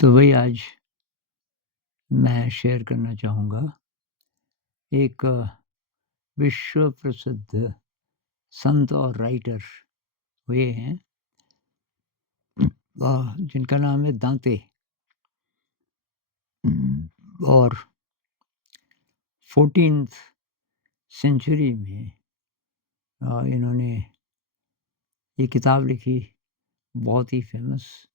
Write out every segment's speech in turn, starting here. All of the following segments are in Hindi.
तो वही आज मैं शेयर करना चाहूँगा एक विश्व प्रसिद्ध संत और राइटर हुए हैं जिनका नाम है दांते। और 14th सेंचुरी में इन्होंने ये किताब लिखी, बहुत ही फेमस,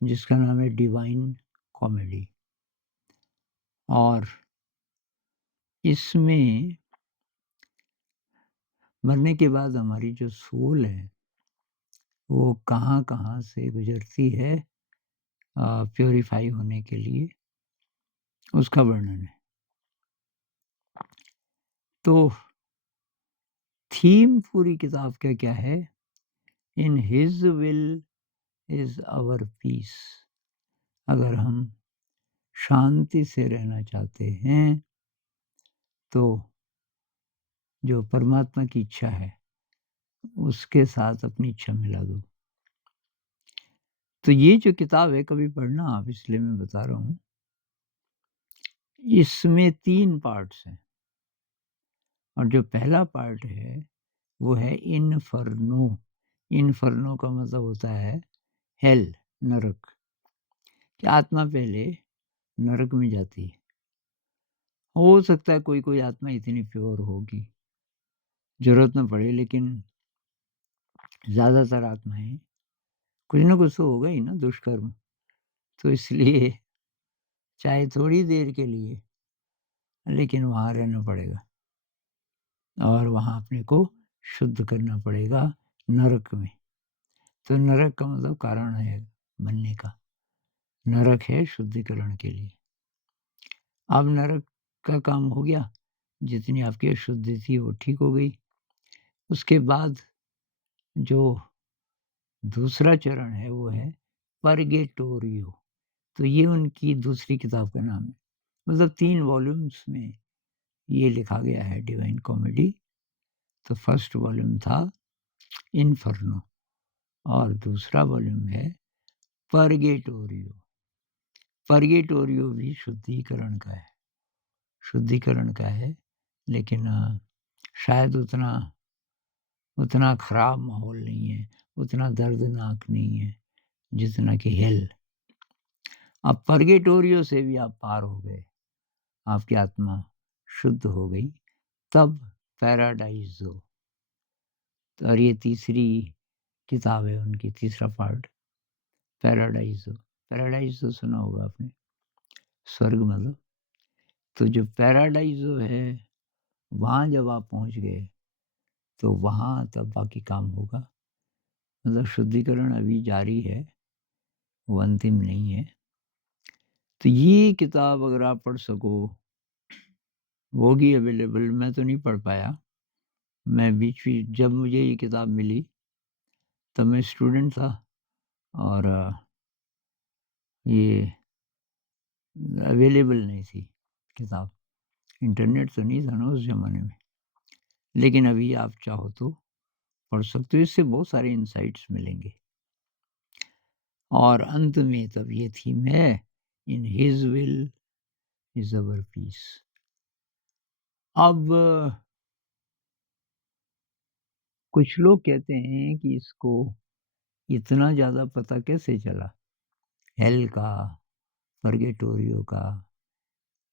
जिसका नाम है डिवाइन कॉमेडी। और इसमें मरने के बाद हमारी जो सोल है वो कहाँ-कहाँ से गुज़रती है प्यूरिफ़ाई होने के लिए, उसका वर्णन है। तो थीम पूरी किताब का क्या है? In his will is our peace. अगर हम शांति से रहना चाहते हैं, तो जो परमात्मा की इच्छा है, उसके साथ अपनी इच्छा मिला दो। तो ये जो किताब है, कभी पढ़ना आप, इसलिए मैं बता रहा हूँ। इसमें 3 पार्ट्स हैं और जो पहला पार्ट है, वो है इन्फर्नो। इन्फर्नो का मतलब होता है हेल, नरक। कि आत्मा पहले नरक में जाती है। हो सकता है कोई-कोई आत्मा इतनी प्योर होगी, ज़रूरत ना पड़े, लेकिन ज़्यादातर आत्माएँ कुछ ना कुछ तो होगा ही ना दुष्कर्म। तो इसलिए चाहे थोड़ी देर के लिए, लेकिन वहाँ रहना पड़ेगा और वहाँ अपने को शुद्ध करना पड़ेगा नरक में। तो नरक का मतलब कारण है बनने का। नरक है शुद्धिकरण के लिए। अब नरक का काम हो गया, जितनी आपकी अशुद्धि थी वो ठीक हो गई। उसके बाद जो दूसरा चरण है वो है परगेटोरियो। तो ये उनकी दूसरी किताब का नाम है। मतलब 3 वॉल्यूम्स में ये लिखा गया है डिवाइन कॉमेडी। तो फर्स्ट वॉल्यूम था इन्फर्नो और दूसरा वॉल्यूम है परगेटोरियो। परगेटोरियो भी शुद्धिकरण का है, शुद्धिकरण का है, लेकिन शायद उतना उतना खराब माहौल नहीं है, उतना दर्दनाक नहीं है, जितना कि हेल। अब परगेटोरियो से भी आप पार हो गए, आपकी आत्मा शुद्ध हो गई, तब पैराडाइज़ो। और ये तीसरी किताब है उनकी, तीसरा पार्ट पैराडाइज़ो। पैराडाइज़ तो सुना होगा आपने, स्वर्ग मतलब। तो जो पैराडाइज़ो है, वहाँ जब आप पहुँच गए, तो वहाँ तब बाकी काम होगा। मतलब शुद्धिकरण अभी जारी है, वो अंतिम नहीं है। तो ये किताब अगर आप पढ़ सको, होगी अवेलेबल, मैं तो नहीं पढ़ पाया। मैं बीच-बीच जब मुझे ये किताब मिली, तब मैं स्टूडेंट था और ये अवेलेबल नहीं थी किताब। इंटरनेट तो नहीं था ना उस ज़माने में। लेकिन अभी आप चाहो तो पढ़ सकते हो, इससे बहुत सारे इनसाइट्स मिलेंगे। और अंत में तब ये थीम है, in his will is our peace. अब कुछ लोग कहते हैं कि इसको इतना ज़्यादा पता कैसे चला? हेल का, पर्गेटोरियो का,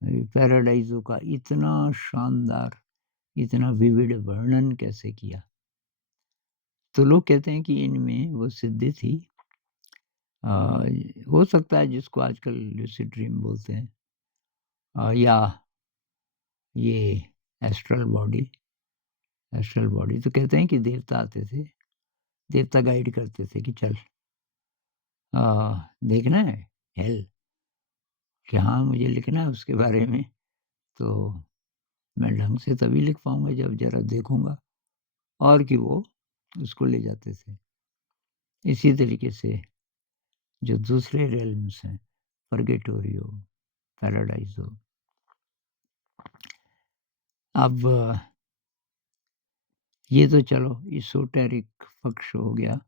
पैराडाइज़ो का इतना शानदार, इतना विविड वर्णन कैसे किया? तो लोग कहते हैं कि इनमें वो सिद्धि थी। अ, हो सकता है जिसको आजकल लूसिड ड्रीम बोलते हैं, या ये एस्ट्रल बॉडी। एस्ट्रल बॉडी तो कहते हैं कि देवता आते थे, देवता गाइड करते थे कि चल अ, देखना है हेल, कि हाँ, मुझे लिखना है उसके बारे में, तो मैं ढंग से तभी लिख पाऊँगा जब ज़रा देखूँगा, और कि वो उसको ले जाते थे। इसी तरीके से जो दूसरे रेल्म्स हैं, पर्गेटोरियो, पैराडाइज़ो। अब ये तो चलो एसोटेरिक पक्ष हो गया,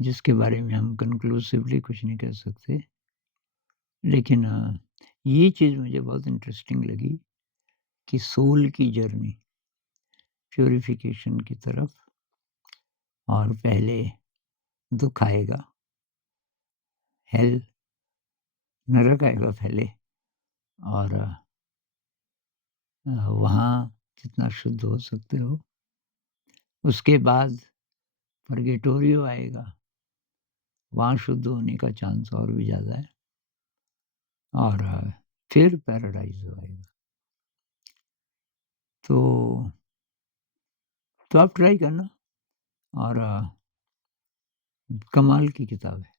जिसके बारे में हम कन्क्लूसिवली कुछ नहीं कह सकते। लेकिन ये चीज़ मुझे बहुत इंटरेस्टिंग लगी कि सोल की जर्नी प्यूरिफिकेशन की तरफ, और पहले दुःख आएगा, हेल नरक आएगा पहले, और वहाँ जितना शुद्ध हो सकते हो, उसके बाद पर्गेटोरियो आएगा, वहाँ शुद्ध होने का चांस और भी ज़्यादा है, और फिर पैराडाइज़ आएगा। तो आप ट्राई करना, और कमाल की किताब है।